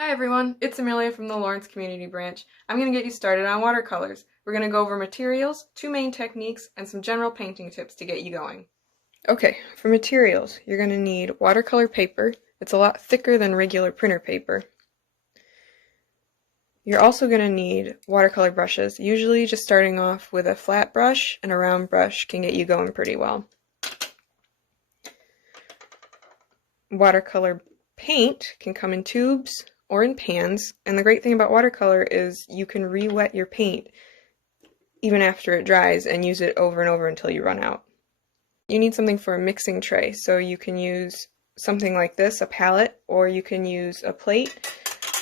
Hi everyone, it's Amelia from the Lawrence Community Branch. I'm going to get you started on watercolors. We're going to go over materials, two main techniques, and some general painting tips to get you going. Okay, for materials, you're going to need watercolor paper. It's a lot thicker than regular printer paper. You're also going to need watercolor brushes. Usually just starting off with a flat brush and a round brush can get you going pretty well. Watercolor paint can come in tubes or in pans, and the great thing about watercolor is you can re-wet your paint even after it dries and use it over and over until you run out. You need something for a mixing tray, so you can use something like this, a palette, or you can use a plate.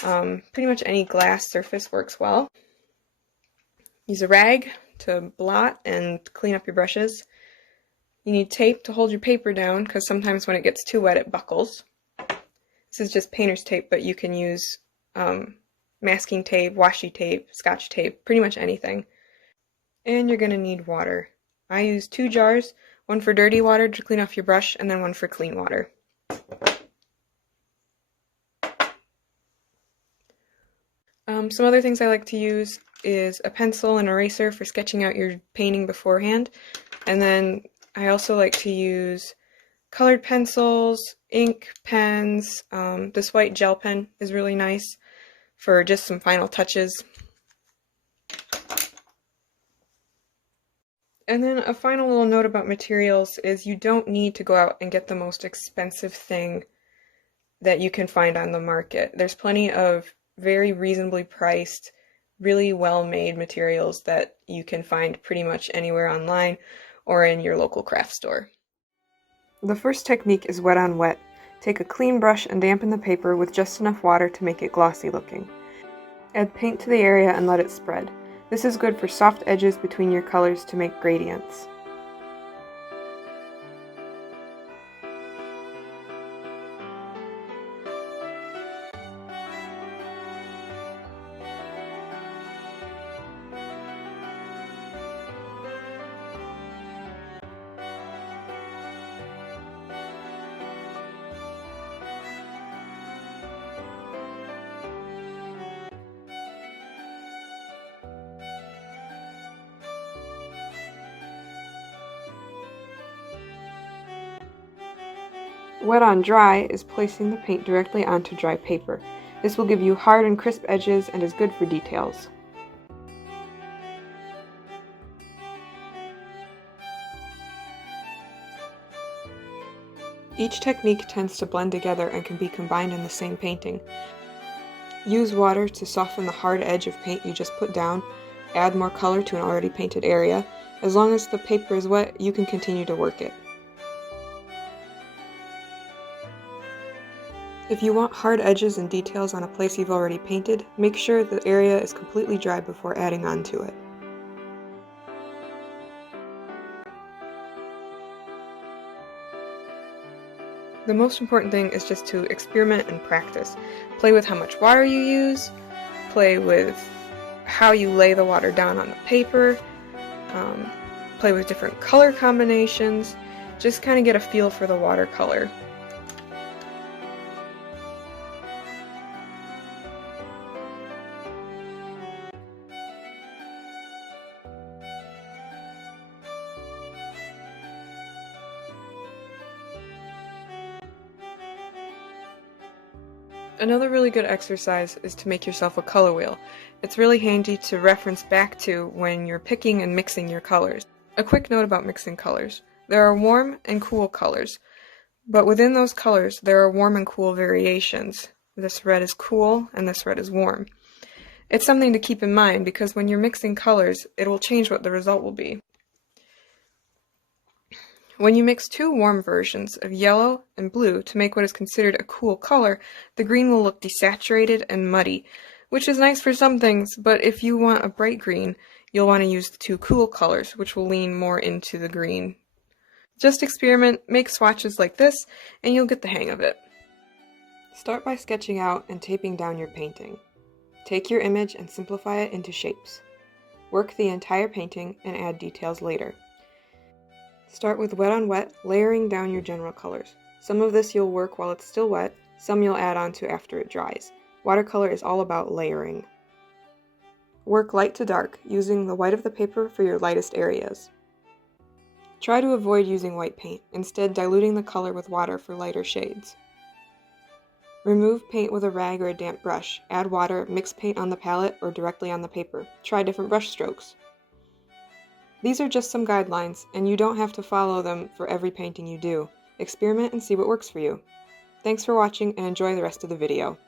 Pretty much any glass surface works well. Use a rag to blot and clean up your brushes. You need tape to hold your paper down because sometimes when it gets too wet it buckles. This is just painter's tape, but you can use masking tape, washi tape, scotch tape, pretty much anything. And you're going to need water. I use 2 jars, one for dirty water to clean off your brush, and then one for clean water. Some other things I like to use is a pencil and eraser for sketching out your painting beforehand. And then I also like to use colored pencils, ink, pens. This white gel pen is really nice for just some final touches. And then a final little note about materials is you don't need to go out and get the most expensive thing that you can find on the market. There's plenty of very reasonably priced, really well-made materials that you can find pretty much anywhere online or in your local craft store. The first technique is wet on wet. Take a clean brush and dampen the paper with just enough water to make it glossy looking. Add paint to the area and let it spread. This is good for soft edges between your colors to make gradients. Wet on dry is placing the paint directly onto dry paper. This will give you hard and crisp edges and is good for details. Each technique tends to blend together and can be combined in the same painting. Use water to soften the hard edge of paint you just put down. Add more color to an already painted area. As long as the paper is wet, you can continue to work it. If you want hard edges and details on a place you've already painted, make sure the area is completely dry before adding on to it. The most important thing is just to experiment and practice. Play with how much water you use, play with how you lay the water down on the paper, play with different color combinations, just kind of get a feel for the watercolor. Another really good exercise is to make yourself a color wheel. It's really handy to reference back to when you're picking and mixing your colors. A quick note about mixing colors. There are warm and cool colors, but within those colors there are warm and cool variations. This red is cool and this red is warm. It's something to keep in mind because when you're mixing colors, it will change what the result will be. When you mix 2 warm versions of yellow and blue to make what is considered a cool color, the green will look desaturated and muddy, which is nice for some things, but if you want a bright green, you'll want to use the 2 cool colors, which will lean more into the green. Just experiment, make swatches like this, and you'll get the hang of it. Start by sketching out and taping down your painting. Take your image and simplify it into shapes. Work the entire painting and add details later. Start with wet on wet, layering down your general colors. Some of this you'll work while it's still wet, some you'll add on to after it dries. Watercolor is all about layering. Work light to dark, using the white of the paper for your lightest areas. Try to avoid using white paint, instead diluting the color with water for lighter shades. Remove paint with a rag or a damp brush. Add water, mix paint on the palette or directly on the paper. Try different brush strokes. These are just some guidelines, and you don't have to follow them for every painting you do. Experiment and see what works for you. Thanks for watching and enjoy the rest of the video.